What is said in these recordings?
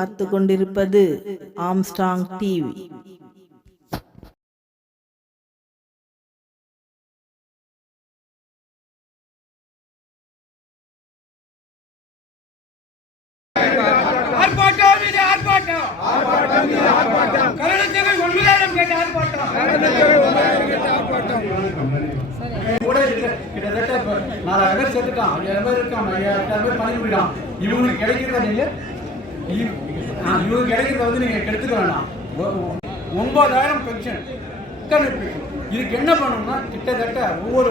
பார்த்து கொண்டிருப்பது Armstrong TV. கிட்டத்தட்ட 4000 பேர் செத்துட்டான், 5000 பேர் இருக்கான், 5000 பேர் பண்ணி விடான். இவங்களுக்கு கிடைக்கிறத நீங்க இவங்களுக்கு கிடைக்கிறத வந்து நீங்க கெடுத்துக்க வேண்டாம். 9000 பென்ஷன். இதுக்கு என்ன பண்ணணும்னா கிட்டத்தட்ட ஒவ்வொரு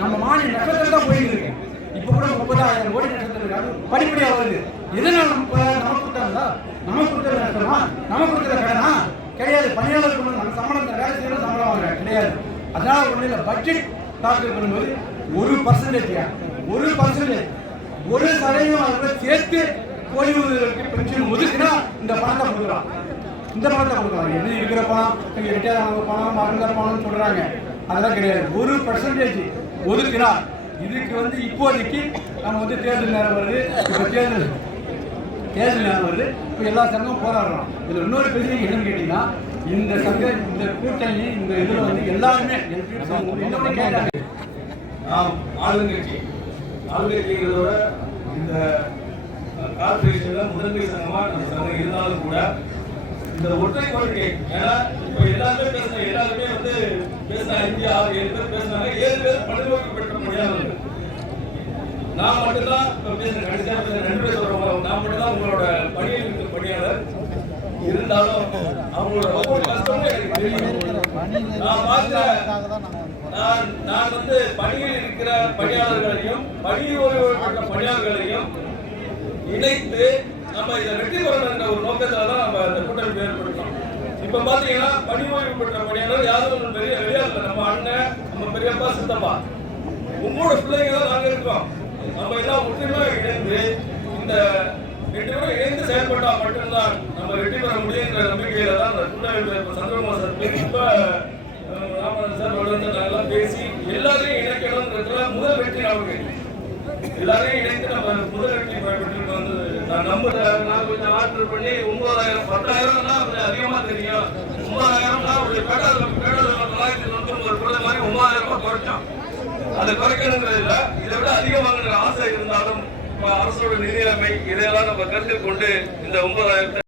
நம்ம மானியம் நஷ்டத்தில் தான் போயிட்டு இருக்கு. இப்போ கூட 30,000 கோடி நஷ்டத்தில் படிப்படியாக வருது. எதனால் நமக்கு கொடுத்தாங்களா? நமக்கு கொடுத்தது நஷ்டமா? நமக்கு கொடுத்தத கடனா கிடையாது. பணியாளர் நம்ம சம்பளம் வேலை செய்யணும், சம்பளம் வாங்க கிடையாது. அதனால ஒன்றும் இல்லை. பட்ஜெட் தாக்கல் பண்ணும்போது 1% 1% சேர்த்து ஓய்வூதியர்களுக்கு பென்ஷன் ஒதுக்குனா இந்த பணத்தை கொடுக்கலாம். எது இருக்கிற பணம், ரிட்டையர் ஆன பணம், மறந்த பணம்னு சொல்றாங்க. அதெல்லாம் கிடையாது. 1% ஒதுக்குனா இதுக்கு வந்து இப்போதைக்கு நம்ம வந்து தேர்தல் நேரம் வருது. இப்போ தேர்தல் நேரம் வருது. இப்போ எல்லா சங்கமும் போராடுறோம். இதில் இன்னொரு பெரிய என்னன்னு கேட்டீங்கன்னா, இந்த சங்கம், இந்த கூட்டணி, இந்த இதில் வந்து எல்லாருமே என்ன கேட்டாங்க, ஆளுங்கட்சிகளோட இந்த கார்பரேஷன்ல முதன்மை சங்கமா நம்ம சங்கம் இருந்தாலும் கூட இந்த ஒற்றை கோரிக்கை, ஏன்னா இப்ப எல்லாருமே வந்து பேசினா 5-6-7 பேர் பேசினாங்க. 7 பேர் பணிபுரிவு பெற்ற பணியாளர்கள். நான் மட்டும்தான் இப்ப பேசுறேன். கடைசியா 2 பேர் சொல்றோம். நான் மட்டும்தான் உங்களோட பணியில் இருக்கிற பணியாளர். இருந்தாலும் அவங்களோட ஒவ்வொரு கஷ்டமும் எனக்கு தெரியும். நான் வந்து பணியில் இருக்கிற பணியாளர்களையும் பணிபுரிவு பணியாளர்களையும் இணைத்து நம்ம இதை வெற்றி பெறணுன்ற ஒரு நோக்கத்துல தான் நம்ம இந்த கூட்டணி ஏற்படுத்தோம். இப்ப பாத்தீங்கன்னா பணி ஓய்வு பெற்ற பணியாளர் யாரும் பெரிய வெளியாளர், நம்ம அண்ணன், நம்ம பெரியப்பா, சித்தப்பா, உங்களோட பிள்ளைங்க தான் நாங்க இருக்கோம். நம்ம எல்லாம் ஒற்றுமையா இணைந்து இந்த 2 பேரும் இணைந்து செயல்பட்டா மட்டும்தான் நம்ம வெற்றி பெற முடியுங்கிற நம்பிக்கையில தான் அந்த கூட்டணி சந்திரகுமார் சார் இப்ப ராமநாதன் சார் வந்து நாங்கெல்லாம் பேசி எல்லாரையும் இணைக்கணும்ன்றதுல முதல் வெற்றி நமக்கு. எல்லாரையும் இணைத்து நம்ம முதல் வெற்றி பெற்று வந்து நான் கொஞ்சம் ஆர்டர் பண்ணி 9,000 10,000 தான் கொஞ்சம் அதிகமா தெரியும். 9,000 தான் ஒரு பேடல் 9,990 மாதிரி 9,000 ரூபாய் குறைச்சோம். அதை குறைக்கணுங்கிறதுல இதை விட அதிகமாகிற ஆசை இருந்தாலும் அரசோட நிதி நிலைமை இதையெல்லாம் நம்ம கருத்தில் கொண்டு இந்த 9,000